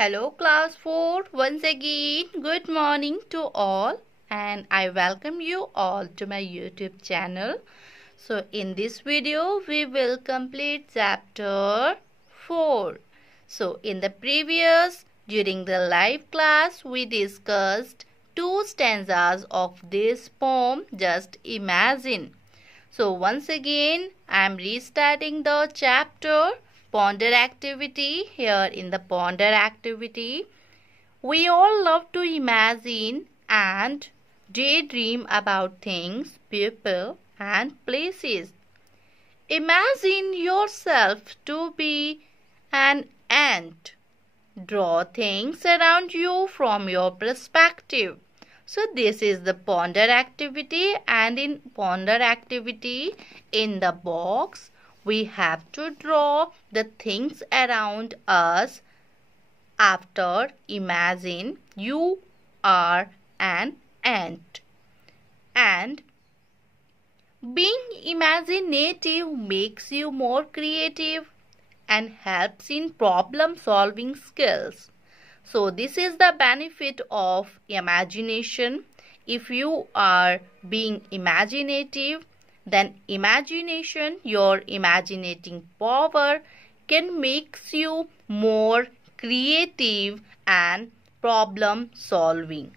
Hello class 4, once again good morning to all and I welcome you all to my YouTube channel. So in this video we will complete chapter 4. So in the during the live class we discussed 2 stanzas of this poem, Just Imagine. So once again I am restarting the chapter Ponder activity. Here in the ponder activity, we all love to imagine and daydream about things, people and places. Imagine yourself to be an ant. Draw things around you from your perspective. So this is the ponder activity, and in ponder activity in the box we have to draw the things around us. After imagine you are an ant. And being imaginative makes you more creative and helps in problem solving skills. So this is the benefit of imagination. If you are being imaginative, then imagination, your imaginating power can make you more creative and problem solving.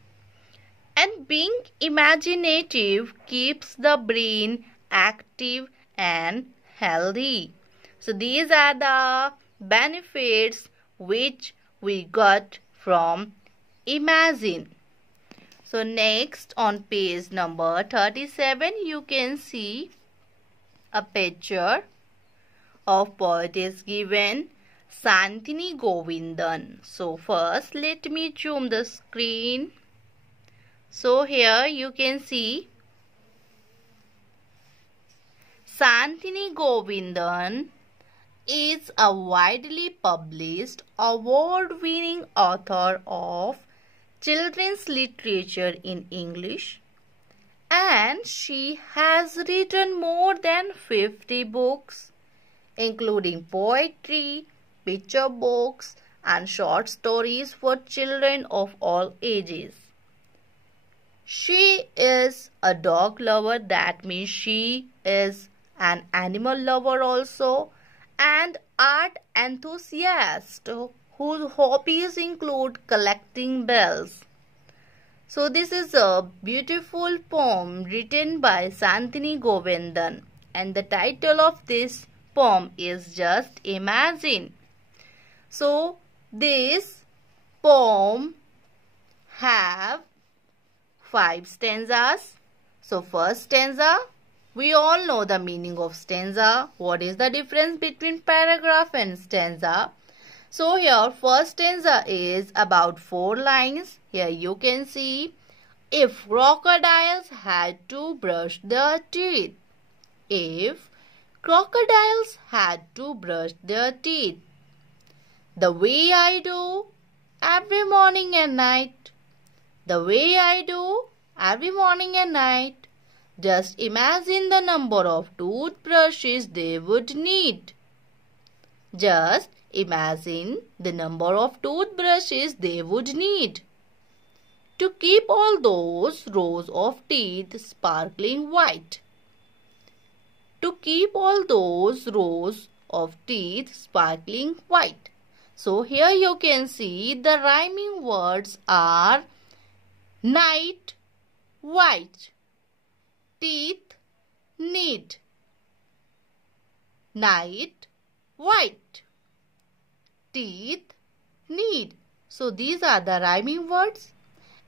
And being imaginative keeps the brain active and healthy. So these are the benefits which we got from imagine. So next on page number 37 you can see a picture of poet is given, Santini Govindan. So first let me zoom the screen. So here you can see Santini Govindan is a widely published, award-winning author of children's literature in English, and she has written more than 50 books, including poetry, picture books, and short stories for children of all ages. She is a dog lover, that means she is an animal lover also, and art enthusiast whose hobbies include collecting bells. So this is a beautiful poem written by Santini Govindan, and the title of this poem is Just Imagine. So this poem have 5 stanzas. So first stanza, we all know the meaning of stanza. What is the difference between paragraph and stanza? So here first stanza is about 4 lines. Here you can see, if crocodiles had to brush their teeth. If crocodiles had to brush their teeth. The way I do every morning and night. The way I do every morning and night. Just imagine the number of toothbrushes they would need. Just imagine the number of toothbrushes they would need to keep all those rows of teeth sparkling white. To keep all those rows of teeth sparkling white. So here you can see the rhyming words are night, white, teeth, need. Night, white, teeth, need. So these are the rhyming words.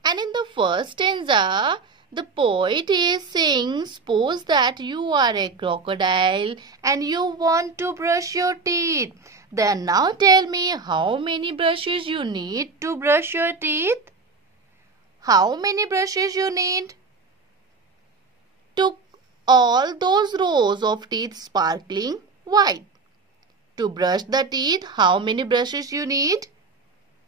And in the first stanza, the poet is saying, suppose that you are a crocodile and you want to brush your teeth. Then now tell me how many brushes you need to brush your teeth? How many brushes you need to all those rows of teeth sparkling white? To brush the teeth, how many brushes you need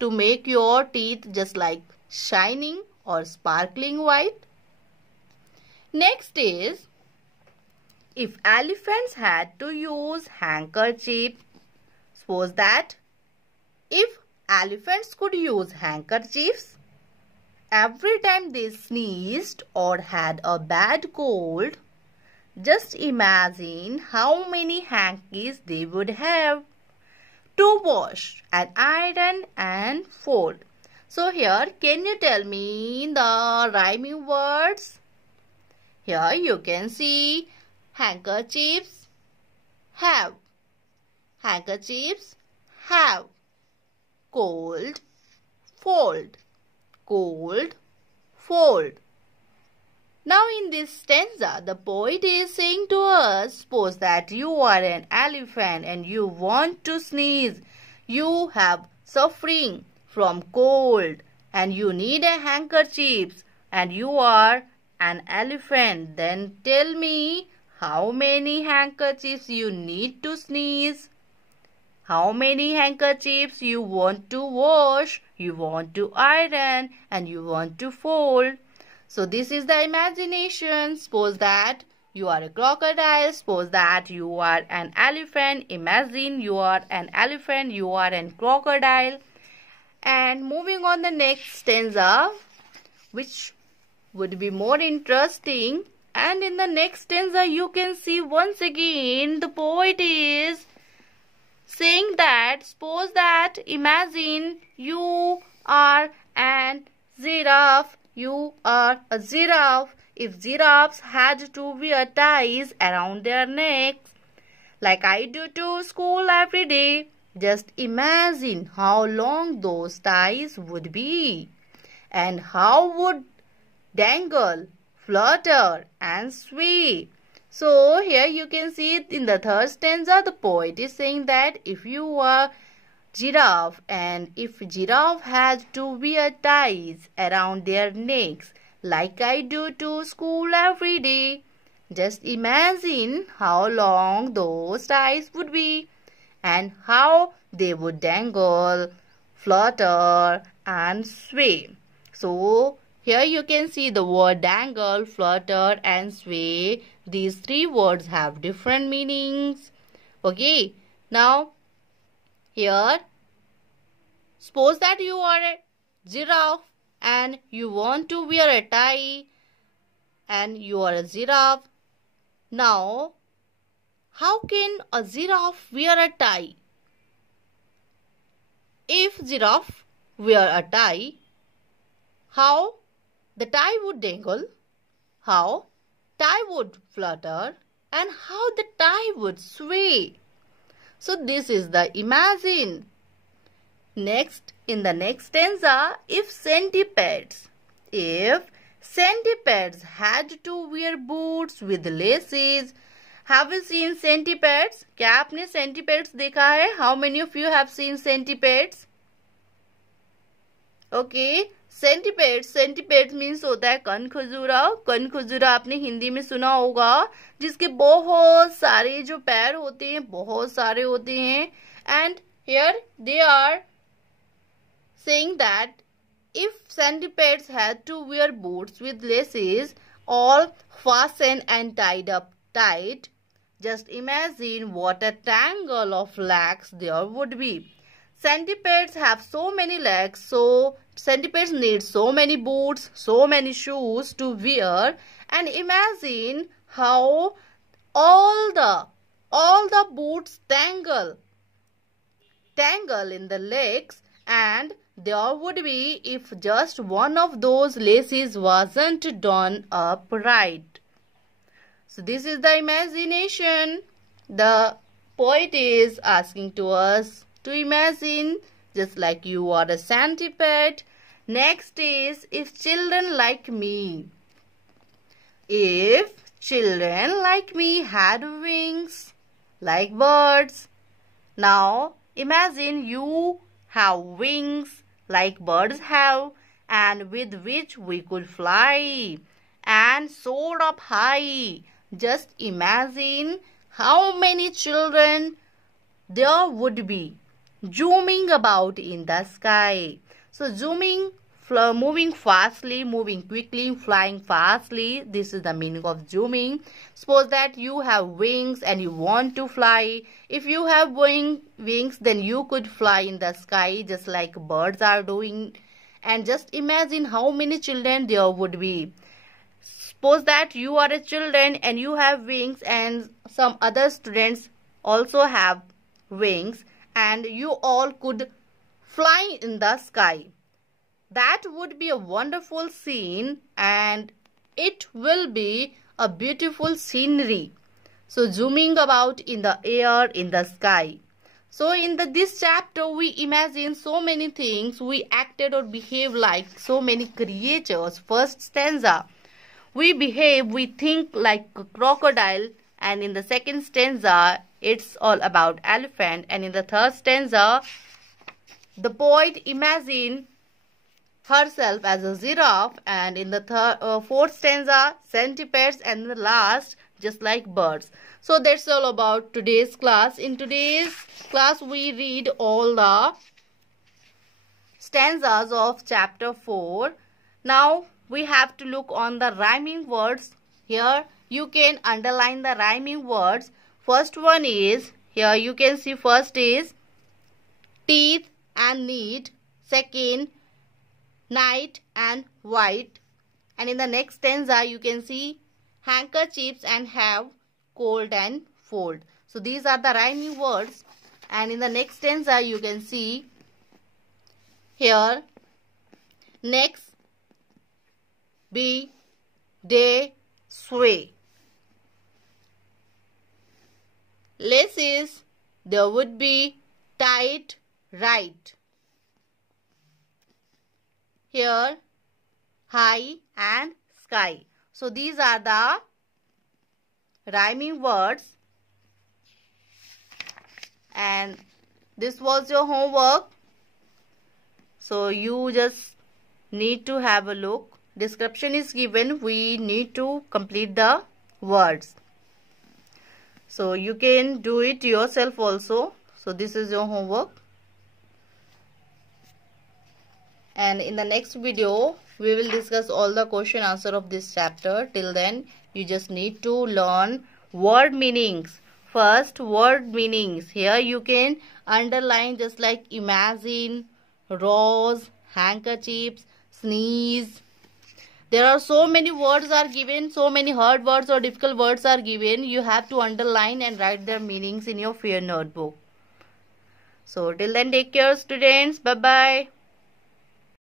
to make your teeth just like shining or sparkling white? Next is, if elephants had to use handkerchief, suppose that if elephants could use handkerchiefs every time they sneezed or had a bad cold, just imagine how many hankies they would have to wash and iron and fold. So here, can you tell me the rhyming words? Here you can see handkerchiefs have, handkerchiefs have, cold, fold, cold, fold. Now in this stanza, the poet is saying to us, suppose that you are an elephant and you want to sneeze. You have suffering from cold and you need a handkerchief and you are an elephant. Then tell me how many handkerchiefs you need to sneeze. How many handkerchiefs you want to wash, you want to iron and you want to fold. So this is the imagination. Suppose that you are a crocodile. Suppose that you are an elephant. Imagine you are an elephant, you are a crocodile. And moving on the next stanza, which would be more interesting. And in the next stanza, you can see once again the poet is saying that, suppose that, imagine you are an giraffe. You are a giraffe. If giraffes had to wear ties around their necks, like I do to school every day, just imagine how long those ties would be and how would dangle, flutter and sway. So here you can see it in the third stanza, the poet is saying that if you are giraffe and if giraffe has to wear ties around their necks like I do to school every day, just imagine how long those ties would be and how they would dangle, flutter and sway. So here you can see the word dangle, flutter and sway. These three words have different meanings. Okay, now here, suppose that you are a giraffe and you want to wear a tie and you are a giraffe. Now, how can a giraffe wear a tie? If giraffe wear a tie, how the tie would dangle, how tie would flutter and how the tie would sway. So this is the imagine. Next, in the next stanza, if centipedes had to wear boots with laces. Have you seen centipedes? क्या आपने centipedes देखा है? How many of you have seen centipedes? Okay, centipedes means होता है कनखजूरा. कनखजूरा आपने हिंदी में सुना होगा, जिसके बहुत सारे जो पैर होते हैं, बहुत सारे होते हैं. And here they are saying that if centipedes had to wear boots with laces all fastened and tied up tight, just imagine what a tangle of legs there would be. Centipedes have so many legs, so centipedes need so many boots, so many shoes to wear, and imagine how all the boots tangle in the legs, and there would be if just one of those laces wasn't done up right. So this is the imagination. The poet is asking to us to imagine just like you are a centipede. Next is if children like me. If children like me had wings like birds. Now imagine you have wings like birds have, and with which we could fly and soar up high. Just imagine how many children there would be zooming about in the sky. So zooming moving fastly, moving quickly, flying fastly. This is the meaning of zooming. Suppose that you have wings and you want to fly. If you have wings, then you could fly in the sky just like birds are doing. And just imagine how many children there would be. Suppose that you are a children and you have wings, and some other students also have wings, and you all could fly in the sky. That would be a wonderful scene, and it will be a beautiful scenery. So zooming about in the air, in the sky. So in this chapter, we imagine so many things. We acted or behaved like so many creatures. First stanza, we behave, we think like a crocodile. And in the second stanza, it's all about elephant. And in the third stanza, the poet imagined herself as a giraffe. And in the fourth stanza, centipedes, and the last, just like birds. So that's all about today's class. In today's class, we read all the stanzas of chapter 4. Now we have to look on the rhyming words. Here you can underline the rhyming words. First one is, here you can see, first is teeth and neat. Second, night and white. And in the next stanza you can see handkerchiefs and have, cold and fold. So these are the rhyming words. And in the next stanza you can see here, next, be, day, sway. Laces, there would be tight, right. Here, high and sky. So these are the rhyming words, and this was your homework. So you just need to have a look. Description is given. We need to complete the words. So you can do it yourself also. So this is your homework. And in the next video, we will discuss all the question answer of this chapter. Till then, you just need to learn word meanings. First, word meanings. Here you can underline just like imagine, rose, handkerchiefs, sneeze. There are so many words are given, so many hard words or difficult words are given. You have to underline and write their meanings in your fair notebook. So till then, take care students. Bye-bye.